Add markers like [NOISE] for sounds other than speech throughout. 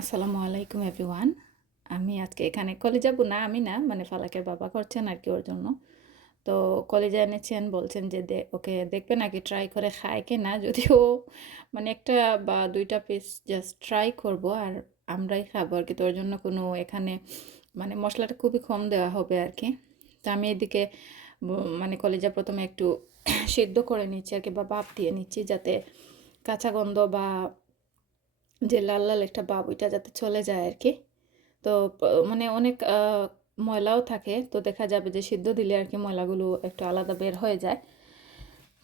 আসসালামু আলাইকুম এভরিওয়ান। আমি আজকে এখানে কলেজা না, আমি না মানে ফালাকের বাবা করছেন আর কি ওর জন্য। তো কলেজা এনেছেন, বলছেন যে ওকে দেখবে নাকি ট্রাই করে খায় কি না। যদিও মানে একটা বা দুইটা পিস জাস্ট ট্রাই করব আর আমরাই খাব আর কি। তোর জন্য কোনো এখানে মানে মশলাটা খুবই কম দেওয়া হবে আর কি। তো আমি এদিকে মানে কলেজা প্রথমে একটু [CLEARS THROAT] সিদ্ধ করে নিচ্ছি আর কি বা ভাপ দিয়ে নিচ্ছি যাতে কাঁচা গন্ধ বা যে লাল লাল একটা ভাব ওইটা যাতে চলে যায় আর কি তো মানে অনেক ময়লাও থাকে। তো দেখা যাবে যে সিদ্ধ দিলে আর কি ময়লাগুলো একটু আলাদা বের হয়ে যায়।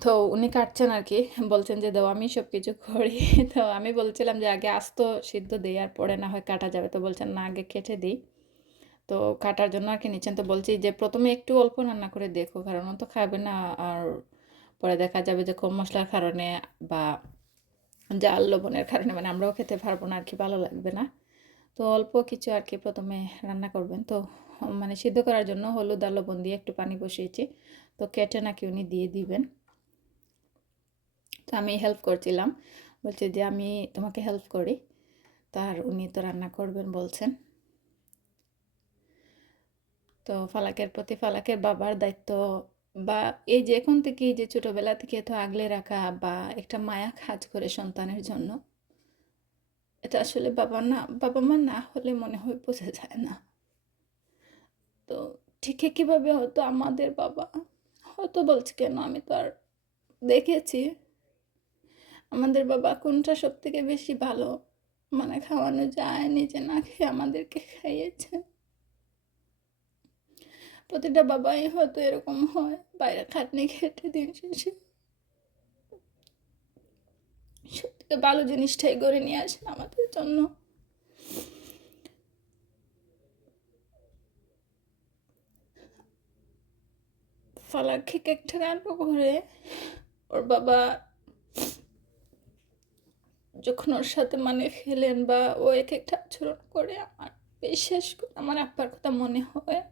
তো উনি কাটছেন আর কি বলছেন যে, দাও, আমি সব কিছু করি। [LAUGHS] তো আমি বলছিলাম যে, আগে আস্ত সিদ্ধ দিই, আর পরে না হয় কাটা যাবে। তো বলছেন, না, আগে কেটে দিই। তো কাটার জন্য আর কি নিচ্ছেন। তো বলছি যে, প্রথমে একটু অল্প রান্না করে দেখো, কারণ তো খাবে না, আর পরে দেখা যাবে যে, কম মশলার কারণে বা জাল লবণের কারণে মানে আমরাও খেতে পারব না, আর কি ভালো লাগবে না। তো অল্প কিছু আর কি প্রথমে রান্না করবেন। তো মানে সিদ্ধ করার জন্য হলুদ আর লবণ দিয়ে একটু পানি বসিয়েছি। তো কেটে নাকি উনি দিয়ে দিবেন। তো আমি হেল্প করছিলাম। বলছে যে, আমি তোমাকে হেল্প করি। তার উনি তো রান্না করবেন বলছেন। তো ফালাকের প্রতি ফালাকের বাবার দায়িত্ব বা এই যে এখন থেকে যে ছোটবেলা থেকে তো আগলে রাখা বা একটা মায়া কাজ করে সন্তানের জন্য, এটা আসলে বাবা না বাবা মা না হলে মনে হয় বোঝা যায় না। তো ঠিক কীভাবে হয়তো আমাদের বাবা হয়তো বলছে, কেন? আমি তো আর দেখেছি। আমাদের বাবা কোনটা সব থেকে বেশি ভালো? মানে খাওয়ানো যায়, নিজে না খেয়ে আমাদেরকে খাইয়েছে। প্রতিটা বাবাই হয়তো এরকম হয়, বাইরে খাটনি খেটে দিন শেষে। সত্যি ভালো জিনিসটাই করে নিয়ে আসেন আমাদের জন্য। ফালাকে একটা গল্প করে, ওর বাবা যখন ওর সাথে মানে খেলেন বা ও এক একটা আচরণ করে, আমার করে, আমার আব্বার কথা মনে হয়।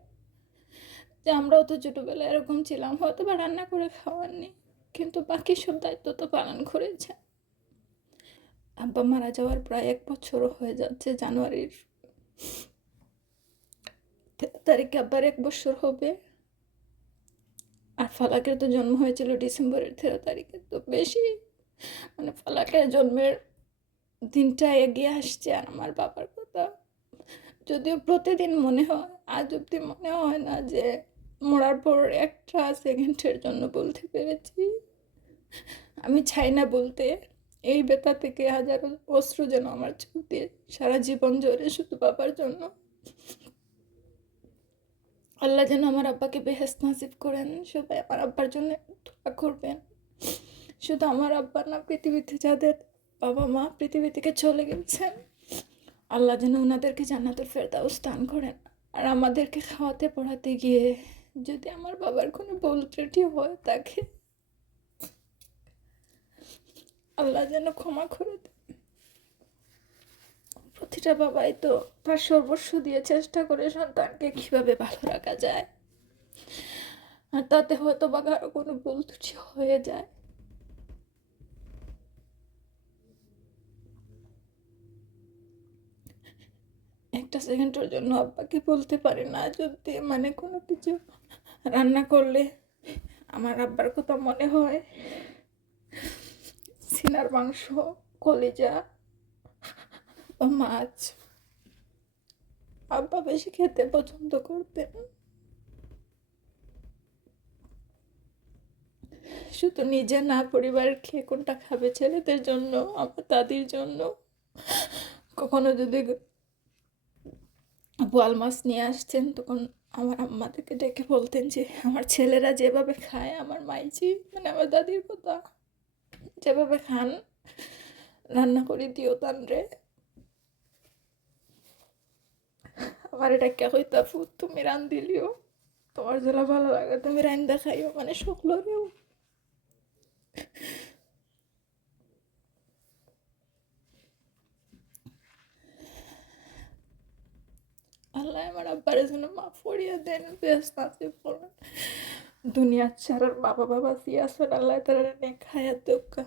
যে আমরাও তো ছোটোবেলায় এরকম ছিলাম, হয়তো বা রান্না করে খাওয়াননি। কিন্তু বাকি সব দায়িত্ব তো পালন করেছে। আব্বা মারা যাওয়ার প্রায় এক বছরও হয়ে যাচ্ছে জানুয়ারির তেরো তারিখে আবার এক বছর হবে। আর ফালাকের তো জন্ম হয়েছিল ডিসেম্বরের তেরো তারিখে। তো বেশি মানে ফালাকের জন্মের দিনটা এগিয়ে আসছে আর আমার বাবার কথা। যদিও প্রতিদিন মনে হয়, আজ অব্দি মনে হয় না যে মরার পর একটা সেকেন্ডের জন্য বলতে পেরেছি। আমি চাই না বলতে, এই বেতা থেকে হাজারো অশ্রু যেন আমার চোখ সারা জীবন জোরে শুধু বাবার জন্য। আল্লাহ যেন আমার আব্বাকে বেহেস নাসিব করেন, সবাই আমার আব্বার জন্য দোয়া করবেন। শুধু আমার আব্বা না, পৃথিবীতে যাদের বাবা মা পৃথিবী থেকে চলে গেছেন, আল্লাহ যেন ওনাদেরকে জান্নাতুল ফেরদাউস দান করেন। আর আমাদেরকে খাওয়াতে পড়াতে গিয়ে যদি আমার বাবার কোনো ভুল ত্রুটি হয় তাকে আল্লাহ যেন ক্ষমা করে দেন। প্রতিটা বাবাই তো তার সর্বস্ব দিয়ে চেষ্টা করে সন্তানকে কীভাবে ভালো রাখা যায়। আর তাতে হয়তো বা কারও কোনো ভুল ত্রুটি হয়ে যায়। একটা সেকেন্ডের জন্য আব্বাকে বলতে পারি না, যদি মানে কোনো কিছু রান্না করলে আমার আব্বার কথা মনে হয়। সিনার মাংস, কলিজা বা মাছ। আব্বা বেশি খেতে পছন্দ করতেন। শুধু নিজে না পরিবারের খেয়ে কোনটা খাবে ছেলেদের জন্য আমার দাদির জন্য? কখনো যদি বোয়াল মাছ নিয়ে আসছেন, তখন আমার আম্মাদেরকে ডেকে বলতেন যে, আমার ছেলেরা যেভাবে খায়, আমার মাইজি মানে আমার দাদির কথা, যেভাবে খান, রান্না করে দিও তান রে। আমার এটা কে হইতা ফুট তুমি রান দিলিও তোমার যেটা ভালো লাগে, তুমি রান দেখাইও মানে শুকলোরেও মাফ করিয়ে দেন বেশ নাসিব করেন দুনিয়া ছাড়ার বাবা বাবা সিয়াসর আল্লাহ তারা নে খায়া দোকা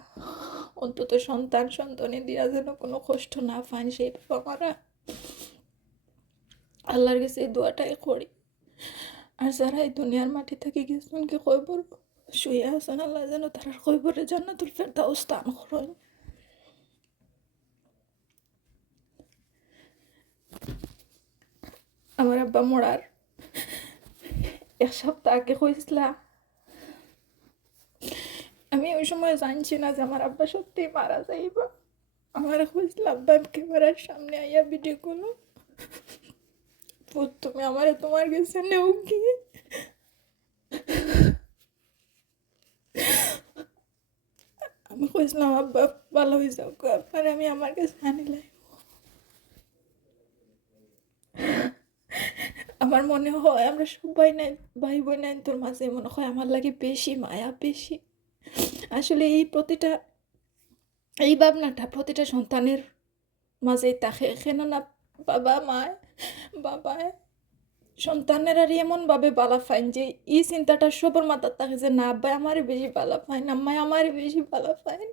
অন্তত সন্তান সন্তানি দিয়া যেন কোনো কষ্ট না পান সেই বাবারা আল্লাহর কাছে এই দোয়াটাই করি আর যারা এই দুনিয়ার মাটি থেকে গেছেন কি কইবর শুয়ে আছেন আল্লাহ যেন তারা কইবরে জান্নাতুল ফেরদাউস স্থান করেন আমার আব্বা মরার। এক সপ্তাহ আগে কইছিলা আমি ওই সময় জানছি না যে আমার আব্বা সত্যি মারা যাইব। আমার কইছিল আব্বা ক্যামেরার সামনে আইয়া ভিডিও করো তুমি আমারে তোমার কাছে নেও কি? আমি কইছিলাম আব্বা ভালো হয়ে যাও আপনার আমি আমার কাছে আনিলাই আমার মনে হয় আমরা সবাই নাই ভাই বোন নাই, তোর মাঝে মনে হয় আমার লাগে বেশি মায়া, বেশি। আসলে এই প্রতিটা, এই ভাবনাটা প্রতিটা সন্তানের মাঝেই থাকে। কেননা বাবা মায় বাবায় সন্তানের আর এমনভাবে বালা ফাইন যে, এই চিন্তাটা সবার মাথার থাকে যে, না, আব্বাই আমারে বেশি বালা ফাইন আম্মাই আমারে বেশি বালা ফাইন